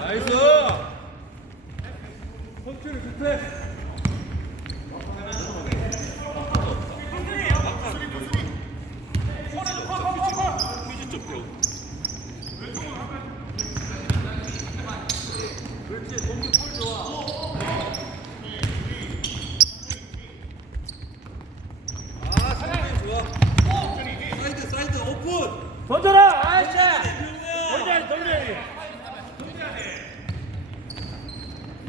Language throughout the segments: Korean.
나이스. 컨트롤 좋대. 그렇지, 동기 볼 좋아. 아, 상당히 좋아. 사이드 오픈. 던져라! 아이씨! 던져야지.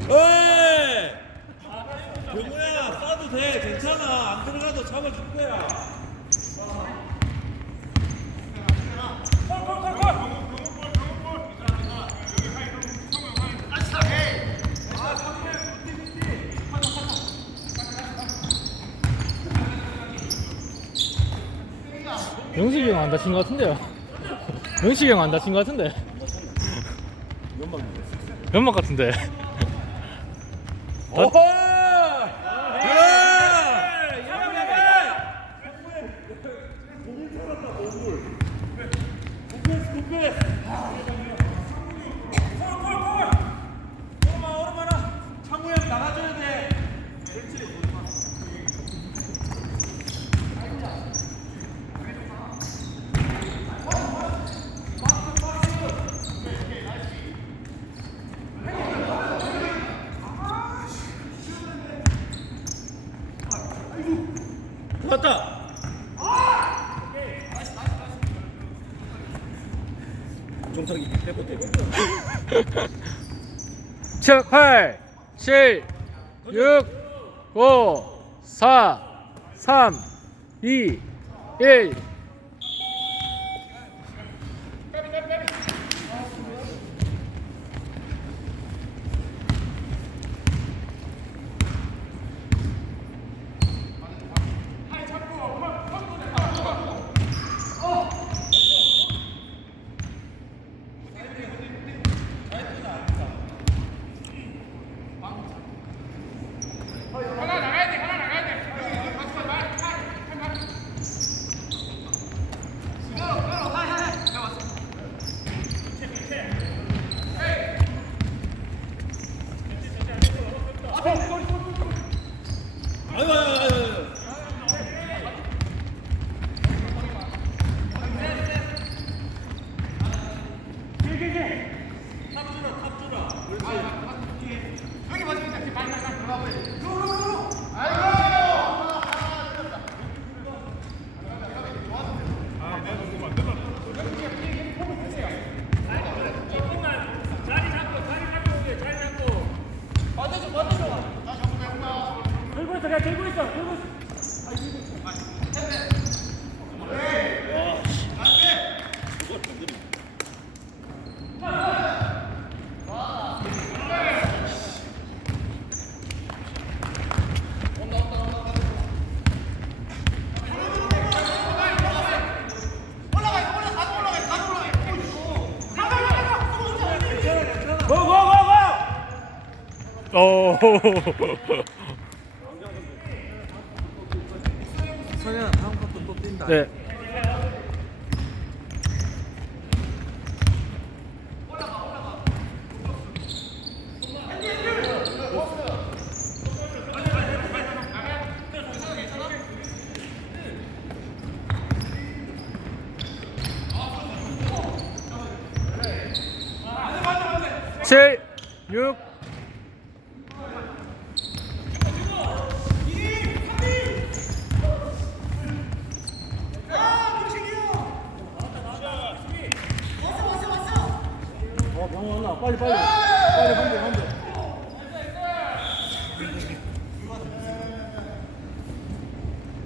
어이! 경우야, 쏴도 돼. 괜찮아. 안 들어가도 잡아줄 거야. 영식이 형 안 다친 것 같은데요? 영식이 형 안 다친 것 같은데? 연막 같은데? 오호! 왔다. 종탁이 빼고 떼고. 7, 8, 7, 6, 5, 4, 3, 2, 1. 들고 있어. 오. 성현아, 다음 것도 또 뛴다. 네. 칠, 6. 빨리 반대.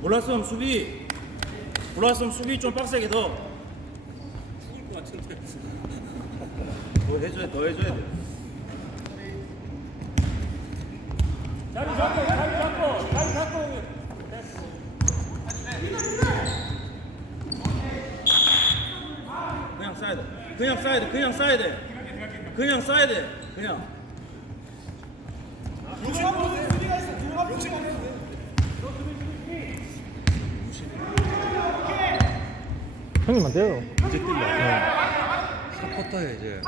올랐으면 수비 좀 빡세게 더. 죽을 것 같은데. 더 해줘야 돼. 자리 잡고. 그냥 쏴야 돼. 그냥. 형님 안 돼요. 이제 뛸래. 네. 4쿼터에 이제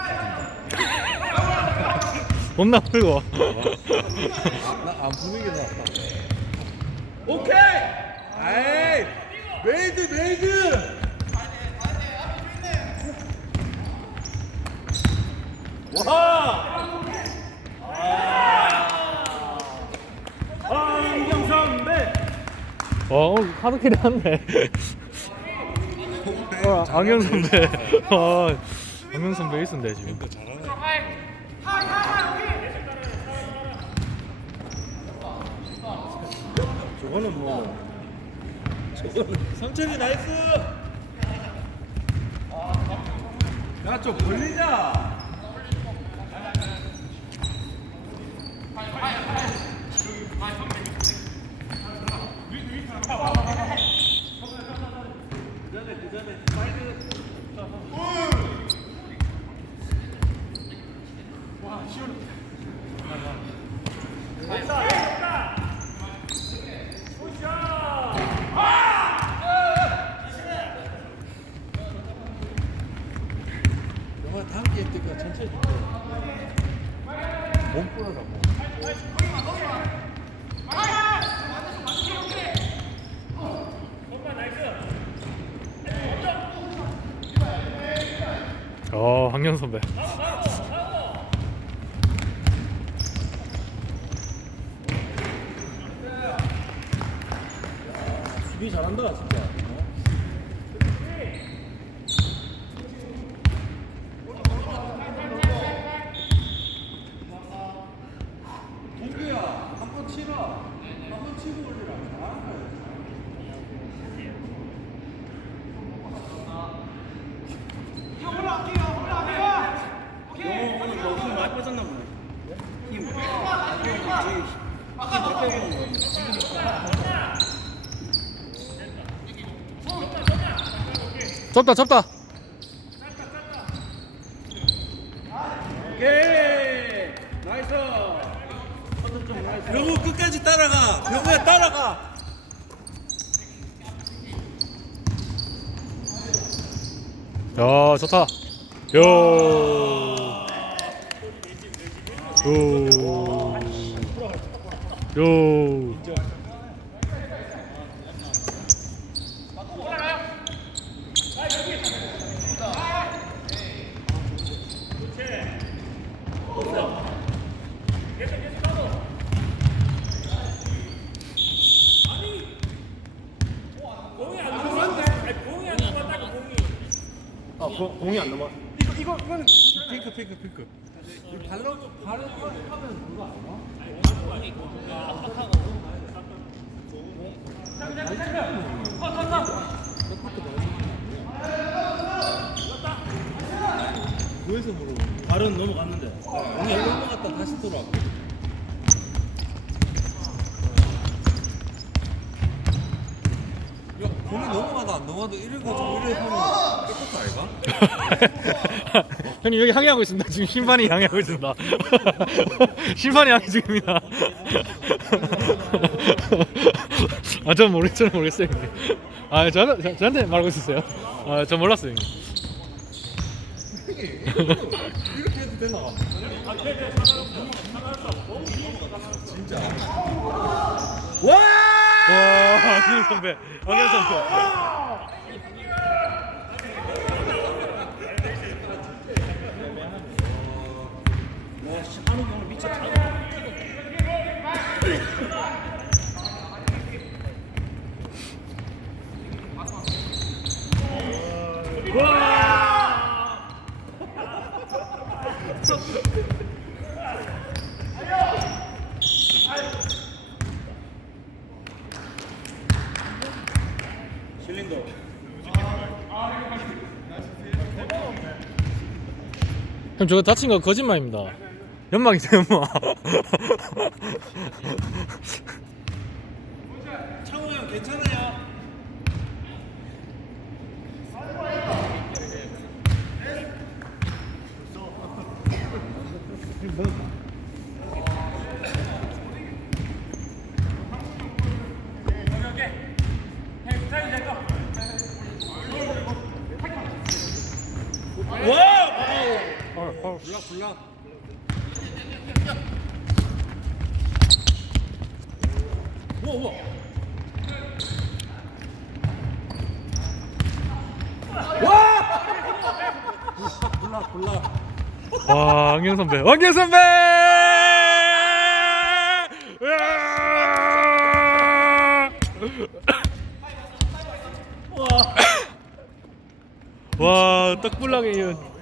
겁나 풀고. 나안 푸는 게 낫다. 오케이. 아이 메이드. 와! 안경 선배! 오늘 하드 캐리 한데. 악영 선배. 악영 선배 있었는데 지금. 너 잘하네. 저거는 뭐 저거는 성철이 나이스! 야 좀 벌리자. 영화 다음 게임 때까 천천히 좀 몸 풀어라 몸. 황현 선배. 수비 잘한다 진짜. 동규야 한번 치라. 한번 치고 올리라. 잘하는 거야. 영호 오늘 너무 많이 빠졌나 보네. 힘. 접다. 오케이. 나이스. 컨트롤 좀 나이스. 병우 끝까지 따라가. 병우야 따라가. 야 좋다. 요. 공이 안 넘어. 이거는 핑크. 발로 하면 누가 안 와? 그래서 물어보는 거야. 발은 넘어갔는데. 공이 넘어갔다 다시 돌아왔거든. 야, 공이 넘어가도 안 넘어가도 이래가지고 이래 하면 깨끗 아이가? 형님 여기 항의하고 있습니다. 지금 심판이 항의하고 있습니다. 심판이 항의 중입니다. 저는 모르겠어요. 형님. 저한테 말하고 있었어요. 저 몰랐어요. 형님. 이렇게 해도 되나? 진짜. 와! 황현 선배. 와, 씨, 한욱이 오늘 미쳤다. 실린더. 형 저거 다친 거 거짓말입니다. 연막이세요 연막. 창호 형 괜찮아요? 파울. 굴락. 우와. 굴락. 와, 왕경 선배. 왕경 선배! 와, 떡불락의 이은.